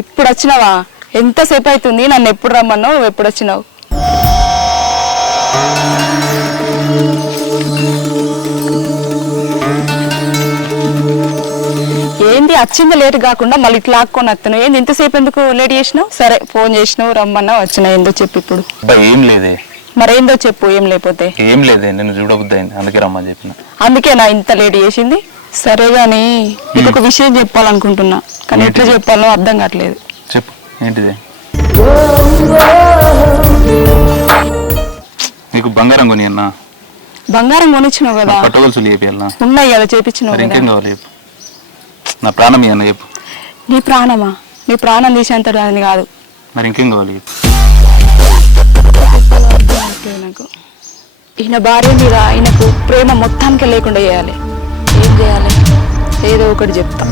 ఇప్పుడు వచ్చినావా? ఎంతసేపు అవుతుంది? నన్ను ఎప్పుడు రమ్మన్నావు? నువ్వు ఎప్పుడు వచ్చినావు? ఏంది వచ్చింది లేట్ కాకుండా మళ్ళీ ఇట్లా ఆక్కొని వస్తున్నావు? ఏంది ఇంతసేపు ఎందుకు లేట్ చేసినావు? సరే ఫోన్ చేసినావు, రమ్మన్నావు, వచ్చినా. ఏందో చెప్పు ఇప్పుడు. ఏం లేదే. మరేందో చెప్పు. ఏం లేకపోతే ఏం లేదే, నేను చూడబుద్ది అయింది, అందుకే రమ్మని చెప్పిన. అందుకే నా ఇంత లేట్ చేసింది. సరే గాని నీకు ఒక విషయం చెప్పాలనుకుంటున్నా, కానీ ఎట్లా చెప్పాలో అర్థం కావట్లేదు. చెప్పు, ఏంటిది? నీకు బంగారం కొని అన్నా? బంగారం కొనిచ్చినావు కదా, పట్టుగొలుసులు చేపియాలన్నా? ఉన్నాయి కదా, చేపించినావు. ఇంకేం కావాలి చెప్పు. నా ప్రాణం అన్న చెప్పు. నీ ప్రాణమా? నీ ప్రాణం తీసేంత అని కాదు. మరి ఇంకేం కావాలి చెప్పు. నాకు ఈయన భార్య మీద ఆయనకు ప్రేమ మొత్తానికి లేకుండా చేయాలి. ఏం చేయాలి? ఏదో ఒకటి చెప్తా.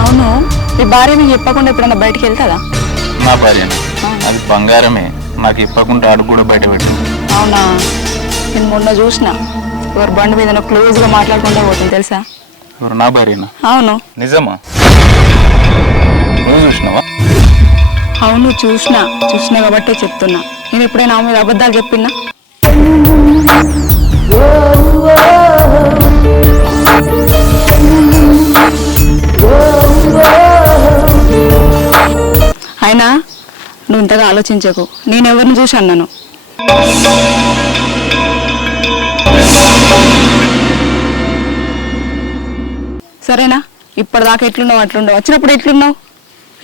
అవును, మీ భార్య మీకు చెప్పకుండా ఎప్పుడన్నా బయటికి వెళ్తాదా? నా భార్య అది బంగారమే, నాకు ఇప్పకుండా అడుగు కూడా బయట పెట్టింది. అవునా? నేను మొన్న చూసిన ఎవరు బండి మీద క్లోజ్ గా మాట్లాడుకుంటూ పోతుంది తెలుసా? ఎవరు? నా భార్యనా? అవును. నిజమా? నువ్వు చూసినావా? అవును, చూసినా కాబట్టే చెప్తున్నా. నేను ఎప్పుడైనా ఆమె మీద అబద్ధాలు చెప్పినా? అయినా నువ్వు ఇంతగా ఆలోచించకు. నేను ఎవరిని చూసి అన్నాను? సరేనా? ఇప్పటిదాకా ఎట్లున్నావు అట్లున్నావు, వచ్చినప్పుడు ఎట్లున్నావు?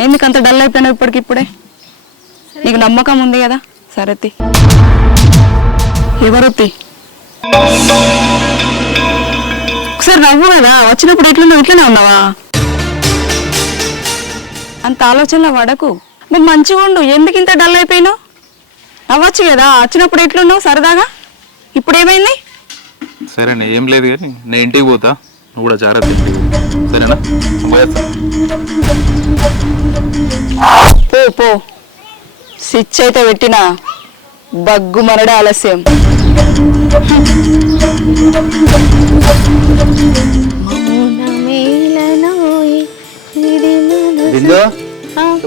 ఎందుకంత డల్ అయిపోయినావు ఇప్పటికిప్పుడే? నీకు నమ్మకం ఉంది కదా? సరే తి. ఎవరు తి? ఒకసారి నవ్వు కదా. వచ్చినప్పుడు ఎట్లున్నావు? ఇట్లనే ఉన్నావా? అంత ఆలోచనలో పడకు. నువ్వు మంచిగా ఉండు. ఎందుకు ఇంత డల్ అయిపోయినావు? నవ్వచ్చు కదా. వచ్చినప్పుడు ఎట్లున్నావు సరదాగా, ఇప్పుడు ఏమైంది? సరేనా, ఏం లేదు కానీ నేను ఇంటికి పోతా, నువ్వు కూడా జాగ్రత్త. సరేనా? పో పో. స్విచ్ అయితే పెట్టినా బగ్గు మనడే ఆలస్యం.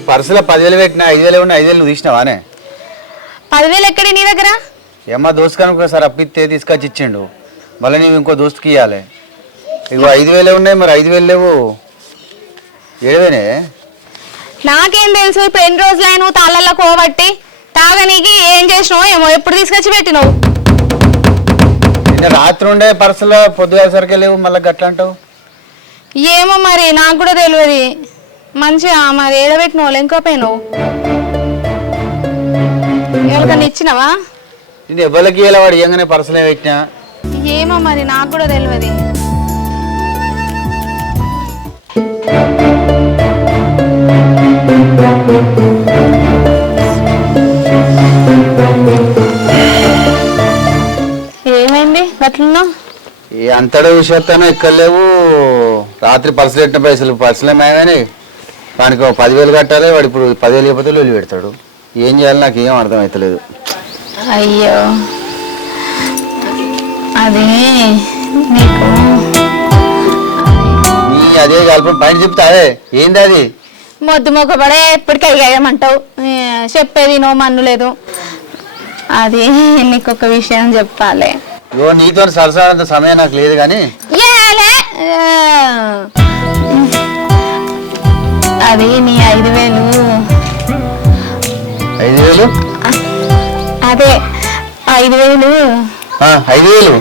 పర్సులో 10,000 పెట్టినా, 5,000 ఉన్నా, 5,000 నువ్వు తీసినావానే? 10,000 ఎక్కడి నీ దగ్గర? ఏమా దోస్తుకానికి ఒకసారి అప్పిస్తే తీసుకొచ్చి ఇచ్చిండు, మళ్ళీ నీవు ఇంకో దోస్తుకి ఇవ్వాలి. ఇగో 5,000 ఉన్నాయి, మరి 5,000 లేవు. ఏడవేనే? నాకేం తెలుసు? ఇప్పుడు ఎన్ని రోజులు నువ్వు తాళ్ళల్లో కోబట్టి తాగనీకి ఏం చేసినావు ఏమో, ఎప్పుడు తీసుకొచ్చి పెట్టినావు? నిన్న రాత్రి ఉండే పర్సులో పొద్దుగా సరికి లేవు, మళ్ళీ గట్లా అంటావు? ఏమో మరి, నాకు కూడా తెలియదు. మంచిగా మరి ఏడబెట్టినావు, లెంకపోయినావు. ఎవరికన్నా ఇచ్చినావా? నేను ఎవరికి ఇలా వాడు ఇయ్యంగానే పర్సులే పెట్టినా. ఏమో మరి, నాకు కూడా తెలియదు. ఏమైంది అట్లున్నావు? ఈ అంతడే విషయాన్ని ఎక్కడ లేవు. రాత్రి పర్సులు పెట్టిన పర్సులే మేమని దానికి 10,000 కట్టాలి. వాడు ఇప్పుడు 10,000 లేకపోతే లొల్లి పెడతాడు. ఏం చేయాలి నాకు ఏం అర్థం అవుతలేదు. అయ్యో, అది నీకు అదే కల్పన పైన చెప్తా. అదే ఏంది అది? మొద్దు మొక్కబడే ఎప్పటికీ అయ్యామంటావు. చెప్పేది నో మన్ను లేదు. అది నీకు ఒక విషయం చెప్పాలి. నీతో సరసానంత సమయం నాకు లేదు కానీ అది నీ 5,000. 5,000? అదే 5,000. 5,000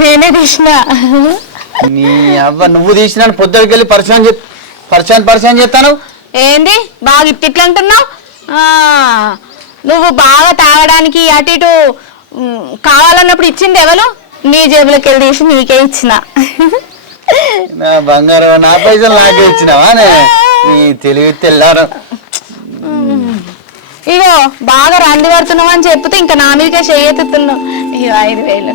నేనే తీసిన. నీ అవ్వ నువ్వు తీసిన పొద్దుకెళ్ళి పరిచయం చేస్తాను. ఏంది బాగా ఇట్టిట్లు అంటున్నావు? నువ్వు బాగా తాగడానికి అటు ఇటు కావాలన్నప్పుడు ఇచ్చింది ఎవరు? నీ జేబులోకి వెళ్ళి తీసి నీకే ఇచ్చిన. నా బంగారం, నా పైసలు నాకే ఇచ్చినావా? నీ తెలివి తెల్లారు. ఇగో బాగా రంది పడుతున్నావు అని చెప్తే ఇంకా నా మీదకే చేయెత్తుతున్నావు. ఇగో 5,000.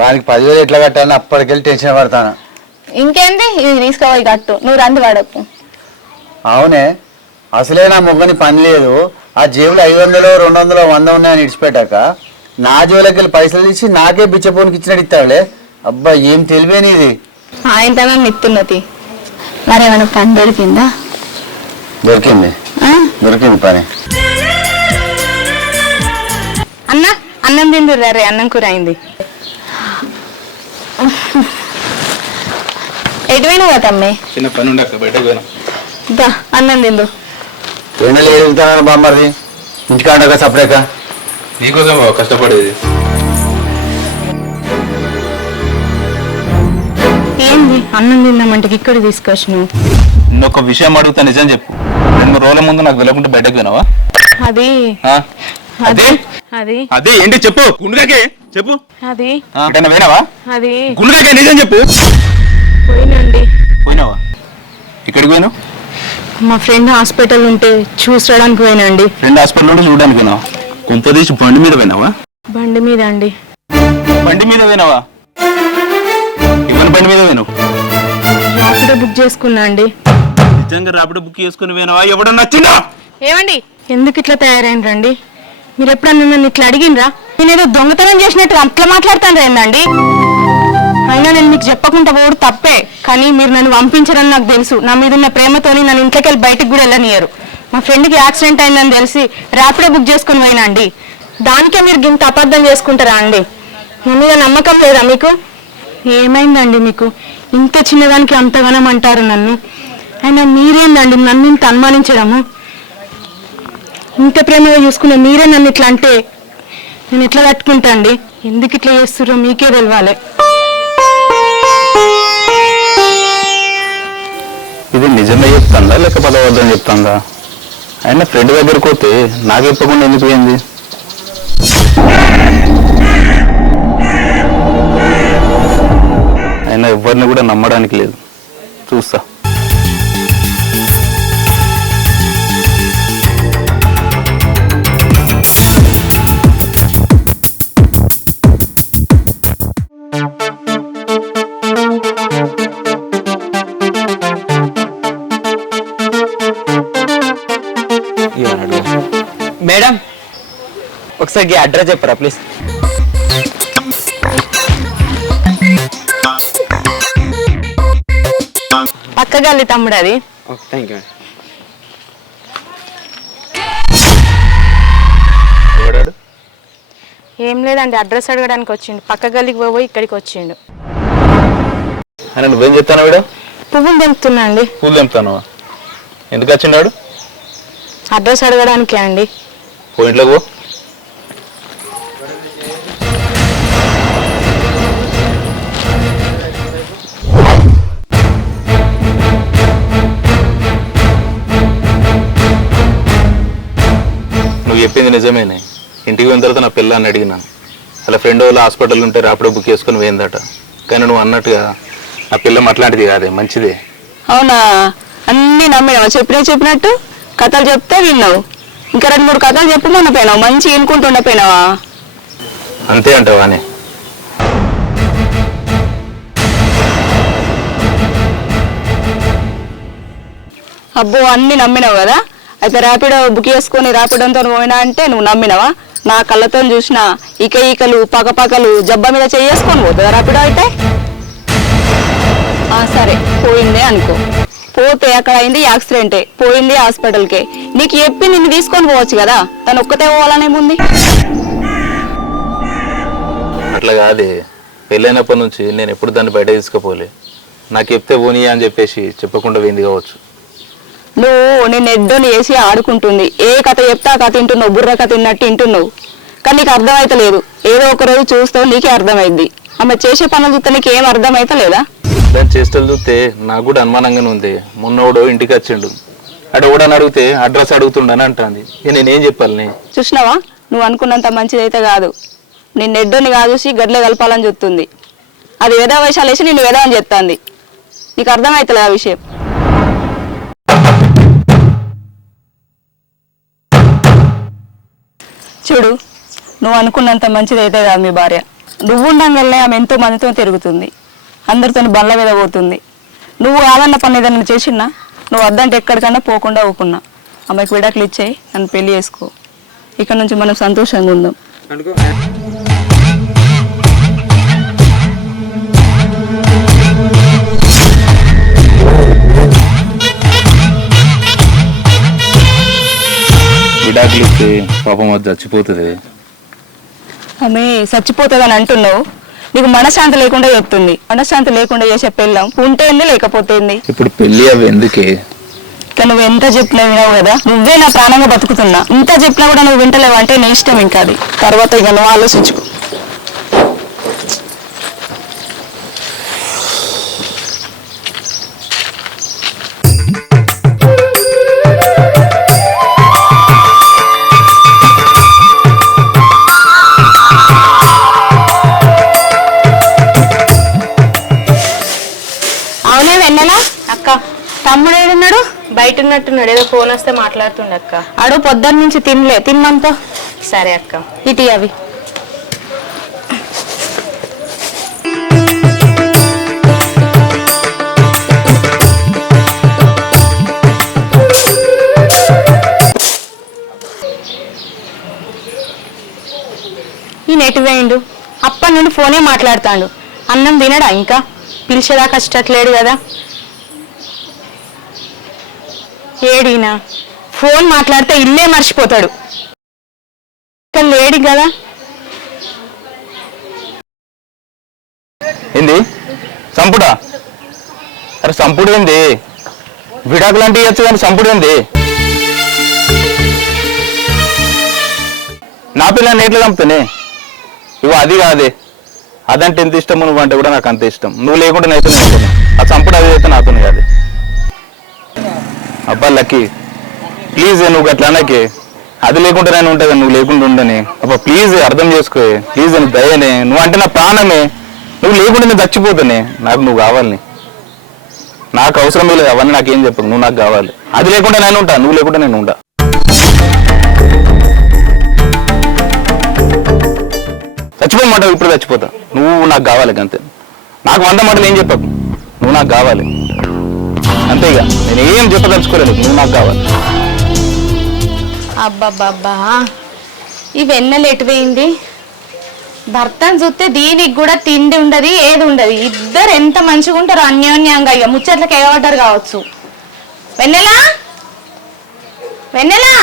వానికి 10,000 ఎట్లా కట్టాలని అప్పటికెళ్ళి టెన్షన్ పడతాను. ఇంకేంది, ఇది తీసుకోవాలి కట్టు, నువ్వు రంది పడకు. అవునే, అసలే నా మొగ్గని పని లేదు. ఆ జేబులో 500, 200, 100 ఉన్నాయని ఇడిచిపెట్టాక నా జోలోకి వెళ్ళి పైసలు తీసి నాకే బిచ్చపోనికి ఇచ్చినట్టు ఇస్తాడులే. అబ్బా ఏం తెలివేని ఇది. ఆయనతోనే నిత్తున్నతి. మరేమైనా పని దొరికిందా? దొరికింది పని. అన్న అన్నం తిందురు రే, అన్నం కూర అయింది. ఎటువైనా పోతమ్మే? చిన్న పని ఉండక బయటకు పోయినా. దా అన్నం తిందు. ఎండలు ఏడుగుతాను బామ్మది, ఇంటికాడక సపరేక. నీకోసం కష్టపడేది. ఏంది అన్నం తిందామంటే ఇక్కడ తీసుకొచ్చినావు? ఒక విషయం అడుగుతా, నిజం చెప్పు. 2 రోజుల ముందు నాకు వెళ్ళకుండా బయటకు పోయినావా? అది అదే అది అదే ఏంటి చెప్పు, గుండెకే చెప్పు. అది పోయినావా? అది గుండెకే నిజం చెప్పు. పోయినండి. పోయినావా? ఇక్కడికి పోయినావు? మా ఫ్రెండ్ హాస్పిటల్ ఉంటే చూసడానికి పోయినండి. ఫ్రెండ్ హాస్పిటల్ ఉంటే చూడడానికి పోయినావా? కుంపదీసి బండి మీద పోయినావా? బండి మీద అండి. బండి మీద పోయినావా? ఇవన్నీ బండి మీద పోయినావు? రాపిడో బుక్ చేసుకున్నా అండి. నిజంగా రాపిడో బుక్ చేసుకుని పోయినావా? ఎవడన్నా నచ్చిందా? ఏమండి ఎందుకు ఇట్లా తయారైనరండి? మీరు ఎప్పుడన్నా నన్ను ఇట్లా అడిగినరా? నేనేదో దొంగతనం చేసినట్టు అట్లా మాట్లాడతాను ఏందండి? అయినా నేను మీకు చెప్పకుండా పోవడం తప్పే, కానీ మీరు నన్ను పంపించారని నాకు తెలుసు. నా మీద ఉన్న ప్రేమతోని నన్ను ఇంట్లోకి వెళ్ళి బయటకు కూడా వెళ్ళనియరు. మా ఫ్రెండ్కి యాక్సిడెంట్ అయిందని తెలిసి ర్యాపిడో బుక్ చేసుకుని పోయినా అండి. దానికే మీరు ఇంత అబద్ధం చేసుకుంటారా అండి? నా మీద నమ్మకం లేదా మీకు? ఏమైందండి మీకు? ఇంత చిన్నదానికి అంతగానం అంటారు నన్ను. అయినా మీరేందండి నన్ను ఇంత అనుమానించడము? ఇంత ప్రేమగా చూసుకునే మీరే నన్ను ఇట్లా అంటే నేను ఎట్లా తట్టుకుంటా అండి? ఎందుకు ఇట్లా చేస్తుర్రో మీకే తెలవాలి. ఇది నిజమే చెప్తాందా లేకపోతే అబద్ధం చెప్తాందా? అయినా ఫ్రెండ్ దగ్గరకు పోతే నాకు చెప్పకుండా ఎందుకు పోయింది? అయినా ఎవరిని కూడా నమ్మడానికి లేదు. చూస్తా. మేడం ఒకసారి అడ్రస్ చెప్పరా ప్లీజ్? పక్కగల్లి తమ్ముడు అది. Thank you. ఏం లేదండి, అడ్రస్ అడగడానికి వచ్చిండు. పక్క గల్లికి పోయి ఇక్కడికి వచ్చిండు. అని నువ్వేం చెప్తాను వీడు? పువ్వులు తెంపుతున్నా అండి. పూలు తెంపుతాను. ఎందుకు వచ్చిండాడు? అడ్రస్ అడగడానికే అండి. ఇంట్లోకి పో. నువ్వు చెప్పింది నిజమేనే. ఇంటికి పోయిన తర్వాత నా పిల్లని అడిగినాను. అలా ఫ్రెండ్ వాళ్ళ హాస్పిటల్ ఉంటే రాపిడో బుక్ చేసుకుని పోయిందట. కానీ నువ్వు అన్నట్టుగా నా పిల్లం అట్లాంటిది కాదే, మంచిదే. అవునా? అన్నీ నమ్మినావా? చెప్పినట్టు కథలు చెప్తే విన్నావు. ఇంకా 2-3 కథలు చెప్పమని పోయినావు. మంచి వినుకుంటుండపోయినావా? అంతే అంటావా? అని అబ్బో అన్నీ నమ్మినావు కదా. అయితే ర్యాపిడో బుక్ చేసుకొని ర్యాపిడోతో పోయినా అంటే నువ్వు నమ్మినావా? నా కళ్ళతో చూసిన ఈకలు పక్కపక్కలు జబ్బ మీద చేసుకొని పోతుందా ర్యాపిడో అయితే? సరే పోయిందే అనుకో. పోతే అక్కడ అయింది యాక్సిడెంటే, పోయింది హాస్పిటల్కే. నీకు చెప్పి నిన్ను తీసుకొని పోవచ్చు కదా. తను ఒక్కతే పోవాలనేముంది? అట్లా కాదే. పెళ్ళైనప్పటి నుంచి నేను ఎప్పుడు దాన్ని బయట తీసుకుపోలే. నాకు చెప్తే పోనీ అని చెప్పేసి చెప్పకుండా పోయింది కావచ్చు. నువ్వు నేను ఎడ్డోని వేసి ఆడుకుంటుంది. ఏ కథ చెప్తే ఆ కథ వింటున్నావు, బుర్ర కథ విన్నట్టు వింటున్నావు. కానీ నీకు అర్థమైతలేదు. ఏదో ఒక రోజు చూస్తావు, నీకే అర్థమైంది. ఆమె చేసే పనులు చూస్తే నీకు ఏం అర్థమైతలేదా? దాని చేష్టలు చూస్తే నాకు కూడా అనుమానంగానే ఉంది. మొన్నోడు ఇంటికి వచ్చిండు, అటు కూడా అడిగితే అడ్రస్ అడుగుతుండని అంటుంది. నేనేం చెప్పాలి? చూసినావా, నువ్వు అనుకున్నంత మంచిదైతే కాదు. నిన్ను ఎడ్డోని కాదు చూసి గడ్లే కలపాలని చెప్తుంది. అది వేదా వేషాలు వేసి నిన్ను వేదా అని చెప్తాంది. నీకు అర్థమైతలే ఆ విషయం. చూడు, నువ్వు అనుకున్నంత మంచిదైతే కాదు మీ భార్య. నువ్వు ఉండంగల్లే ఆమె ఎంతో మందితో తిరుగుతుంది, అందరితో బండ్ల మీద పోతుంది. నువ్వు కాదన్న పని ఏదైనా చేసినా, నువ్వు వద్దంటే ఎక్కడికన్నా పోకుండా ఊకున్నా. ఆమెకు విడాకులు ఇచ్చేయి, నన్ను పెళ్లి చేసుకో. ఇక్కడ నుంచి మనం సంతోషంగా ఉందాం. ఎందుకే పాపం అది చచ్చిపోతుంది. ఆమె చచ్చిపోతుందని అంటున్నావు, నీకు మనశ్శాంతి లేకుండా చెప్తుంది. మనశ్శాంతి లేకుండా చేసే పెళ్ళం ఉంటేంది లేకపోతేంది. ఇప్పుడు పెళ్ళి అవి ఎందుకే? ఇక నువ్వు ఎంత చెప్పినా వినవు కదా, నువ్వే నా ప్రాణంగా బతుకుతున్నా. ఇంత చెప్పినా కూడా నువ్వు వింటలేవు అంటే నీ ఇష్టం ఇంకా అది. తర్వాత ఇక నువ్వు ఆలోచించుకో. అవునే వెన్నెలా అక్క, తమ్ముడు ఏడున్నాడు? బయట ఉన్నట్టున్నాడు, ఏదో ఫోన్ వస్తే మాట్లాడుతుండ అక్క. అడు పొద్దున్న నుంచి తినలే, తిన్నంతో. సరే అక్క. ఇటీ అవి ఈ నెట్ వేయండు, అప్పటి నుండి ఫోనే మాట్లాడతాడు. అన్నం తినడా ఇంకా? పిలిచేదాకా కష్టట్లేడు కదా. ఏడినా ఫోన్ మాట్లాడితే ఇల్లే మర్చిపోతాడు. ఇక్కడ లేడి కదా. ఏంది సంపుడా? అరే సంపుడు ఏంది? విడాకులు అంటే ఇవ్వచ్చు కానీ సంపుడు ఏంది? నా పిల్లని ఎట్లా చంపుతానే? ఇవ్వ అది కాదే, అదంటే ఎంత ఇష్టము, నువ్వు అంటే కూడా నాకు అంత ఇష్టం. నువ్వు లేకుండా నైతే నేను ఆ చంపుడు అది అయితే నాతోనే కాదు. అబ్బా లక్కీ ప్లీజ్, నువ్వు అట్లా అనకే. అది లేకుండా నేను ఉంటుంది, నువ్వు లేకుండా ఉండని. అబ్బా ప్లీజ్ అర్థం చేసుకో, ప్లీజ్ అని దయనే. నువ్వు అంటే నా ప్రాణమే, నువ్వు లేకుండా నేను చచ్చిపోతానే. నాకు నువ్వు కావాలని, నాకు అవసరం లేదు అవన్నీ నాకేం చెప్పకు. నువ్వు నాకు కావాలి. అది లేకుండా నేను ఉంటా, నువ్వు లేకుండా నేను ఉంటా. చచ్చిపోమంటావు, ఇప్పుడు చచ్చిపోతా. నువ్వు నాకు కావాలి అంతే. నాకు 100 మాటలు ఏం చెప్పకు, నువ్వు నాకు కావాలి అంతే. ఇక నేను ఏం చెప్పదలుచుకోలేదు, నువ్వు నాకు కావాలి. అబ్బబ్బబ్బా, ఈ వెన్నెల ఎటువైంది? భర్తను చూస్తే దీనికి కూడా తిండి ఉండదు, ఏది ఉండదు. ఇద్దరు ఎంత మంచిగా ఉంటారు అన్యోన్యంగా. ఇక ముచ్చట్లకి ఎగబడ్డారు కావచ్చు. వెన్నెలా, వెన్నెలా,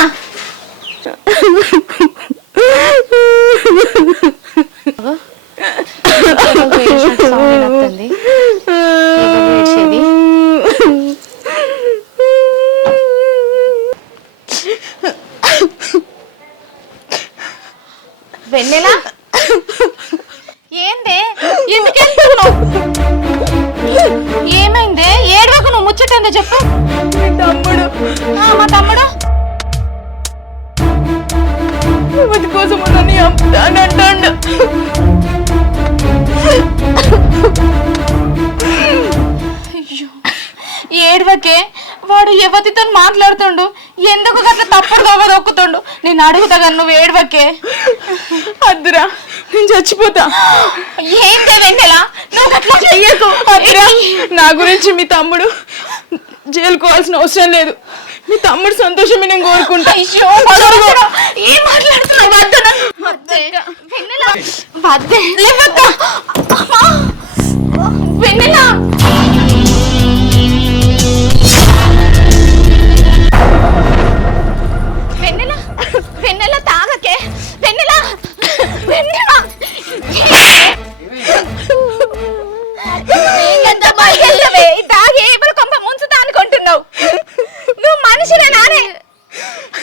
వెన్నెలా ఏందే? ఎందుకెళ్తున్నావు? ఏమైందే? ఏడవకు, నువ్వు ముచ్చటందో చెప్పు. తమ్ముడు, మా తమ్ముడు యువతి కోసం నన్ను చంపుతానంటాడు. ఏడవకే, వాడు యువతితో మాట్లాడుతుండు. ఎందుకు అట్లా తప్పుడు కావదు ఒక్కుతుండు. నేను అడుగుతా కానీ నువ్వు ఏడవకే. అద్దురా, నేను చచ్చిపోతా. ఏంటే వెన్నెలా, నువ్వు అట్లా చెయ్యకు. అద్దురా, నా గురించి మీ తమ్ముడు జైలుకోవాల్సిన అవసరం లేదు. మీ తమ్ముడు సంతోషమే నేను కోరుకుంటా. ఏం మాట్లాడుతున్నావు? వెన్నెలా, వెన్నెల, వెన్నెల తాగకే. వెన్నెల, వెన్నెల, తాగి ఏబులు కొంప ముంచుతా అనుకుంటున్నావు. నువ్వు మనిషినే నానే,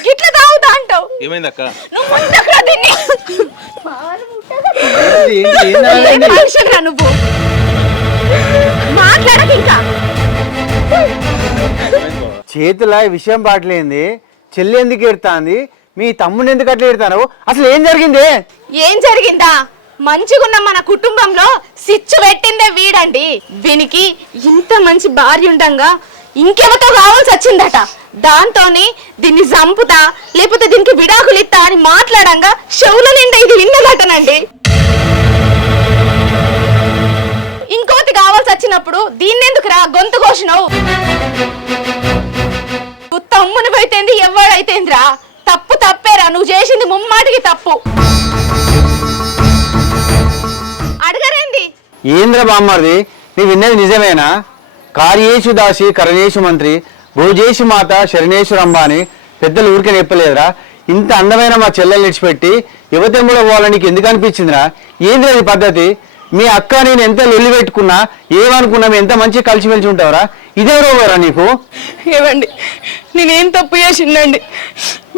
గిట్ల తాగుతా అంటావు. ఏమైంది అక్క? నువ్వు ముందరా దీన్ని మనిషిరా నువ్వు. మాట్లాడక ఇంకా. చేతుల ఈ విషయం పాటలేంది, చెల్లి ఎందుకు ఎడతాంది, మీ తమ్ముని ఎందుకు అట్లా ఎడతాను? అసలు ఏం జరిగింది? ఏం జరిగిందా? మంచిగున్న మన కుటుంబంలో సిచ్చు పెట్టిందే వీడండి. వీనికి ఇంత మంచి భార్య ఉండంగా ఇంకెవతో కావాల్సి వచ్చిందట. దాంతోని దీన్ని చంపుతా లేకపోతే దీనికి విడాకులు ఇస్తా అని మాట్లాడంగా చెవుల నిండా ఇది విన్నదటనండి. ఇంకోటి కావాల్సి వచ్చినప్పుడు దీన్నెందుకురా గొంతు కోసినావు? నువ్వు తమ్ముని పోయితేంది ఎవడైతేందిరా? తప్పు తప్పేరా, నువ్వు చేసింది ముమ్మాటికి తప్పు. అడగరేంది? ఏంద్ర బామ్మది, నీ విన్నది నిజమేనా? కార్యేషు దాసి కరణేషు మంత్రి, భోజేషు మాత శరణేశ్వరంబ అని పెద్దలు ఊరికే చెప్పలేదురా? ఇంత అందమైన మా చెల్లెలు విడిచిపెట్టి యువతెంబులో పోవాలని నీకు ఎందుకు అనిపించిందిరా? ఏంది అది పద్ధతి? మీ అక్క నేను ఎంత లొల్లి పెట్టుకున్నా ఏమనుకున్నా ఎంత మంచిగా కలిసిమెలిసి ఉంటావురా? ఇదేవరోవరా నీకు? ఏవండి నేనేం తప్పు చేసిందండి?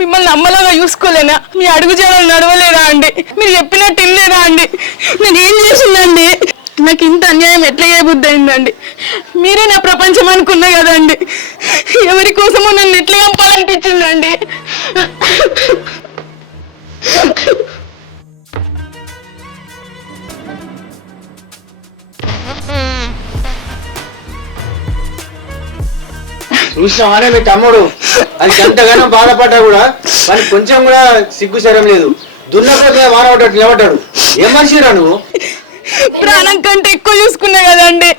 మిమ్మల్ని అమ్మలాగా చూసుకోలేనా? మీ అడుగు జాడలు నడవలేదా అండి? మీరు చెప్పినట్టు వినలేదా అండి? నేనేం చేసిందండి? నాకు ఇంత అన్యాయం ఎట్లా చేయబుద్ధి అయిందండి? మీరే నా ప్రపంచం అనుకున్నా కదండి. ఎవరి కోసమో నన్ను ఎట్లా చంపాలనిపించిందండి. చూసినావానే మీ తమ్ముడు అది ఎంతగానో బాధపడ్డా కూడా మరి కొంచెం కూడా సిగ్గు శరం లేదు. దున్నపోతే వానబడ్డాడు నిలబడ్డాడు. ఏం మనిషిరా నువ్వు? ప్రాణం కంటే ఎక్కువ చూసుకున్నా కదండి.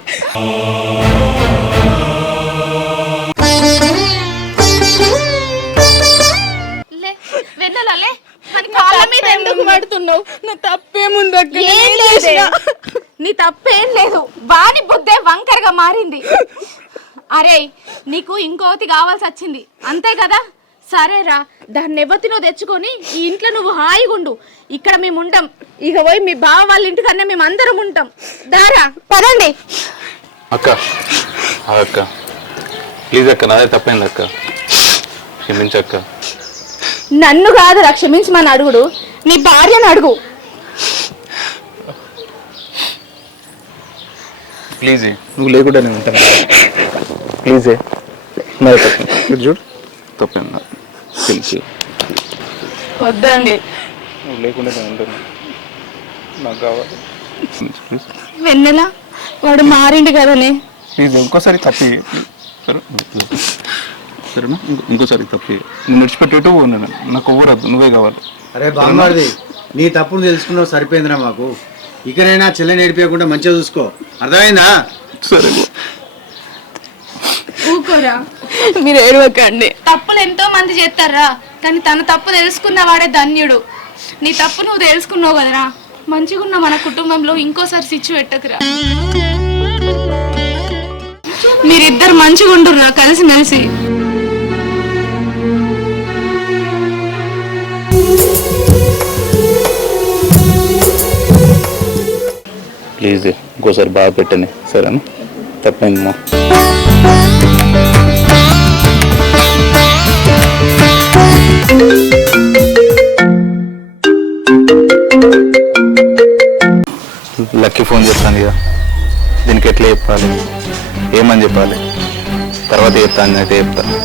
వెన్నెలలే మన కాళ్ళ మీద ఎందుకు పడుతున్నావు? నా తప్పేముంది అక్క? ఏం లేదే, నీ తప్పేం లేదు. వాని బుద్ధే వంకరగా మారింది. అరే నీకు ఇంకోతి కావాల్సి వచ్చింది అంతే కదా? సరేరా, దాన్ని ఎవతినో తెచ్చుకొని ఈ ఇంట్లో నువ్వు హాయిగా ఉండు. ఇక్కడ మేము ఉంటాం. ఇక పోయి మీ బావ వాళ్ళ ఇంటికన్నా మేము అందరం ఉంటాం. దారా పదండి. అక్క అక్క ప్లీజ్ అక్క, నాదే తప్పైంది అక్క, క్షమించక్క. నన్ను కాదురా క్షమించమని అడుగుడు, నీ భార్యను అడుగు. ప్లీజ్ నువ్వు లేకుండా నేను ఉంటాను. ప్లీజే నాదే తప్ప చూడు, తప్పైంది తెలిసి. వద్దండి. నువ్వు లేకుండా నేను ఉంటాను, నాకు కావాలి. ప్లీజ్ వెన్నెల వాడు మారిండు కదనే. ప్లీజ్ ఇంకోసారి తప్పి సరే సరేనా? ఇంకోసారి తప్పి నువ్వు విడిచిపెట్టేట్టు పోను, నాకు ఎవరద్దు, నువ్వే కావాలి. అరే బామ్మర్ది, నీ తప్పును తెలుసుకున్నావు సరిపోయిందిరా మాకు. ఇకనైనా చెల్లెని ఏడిపోయకుండా మంచిగా చూసుకో, అర్థమైందా? సరే ఊకోరా, మీరు ఏడవకండి. తప్పులు ఎంతో మంది చేస్తారా, కానీ తన తప్పు తెలుసుకున్న వాడే ధన్యుడు. నీ తప్పు నువ్వు తెలుసుకున్నావు కదరా, మంచిగా ఉన్న మన కుటుంబంలో ఇంకోసారి సిచ్చు పెట్టకురా. మీరిద్దరు మంచిగా ఉండుర్రా కలిసి మెలిసి. ప్లీజ్ ఇంకోసారి బాగా పెట్టని, సరేనా? తప్పైందమ్మా. లక్కీ ఫోన్ చేస్తాను ఇక, దీనికి ఎట్లా చెప్పాలి, ఏమని చెప్పాలి, తర్వాత చెప్తాను అయితే చెప్తాను.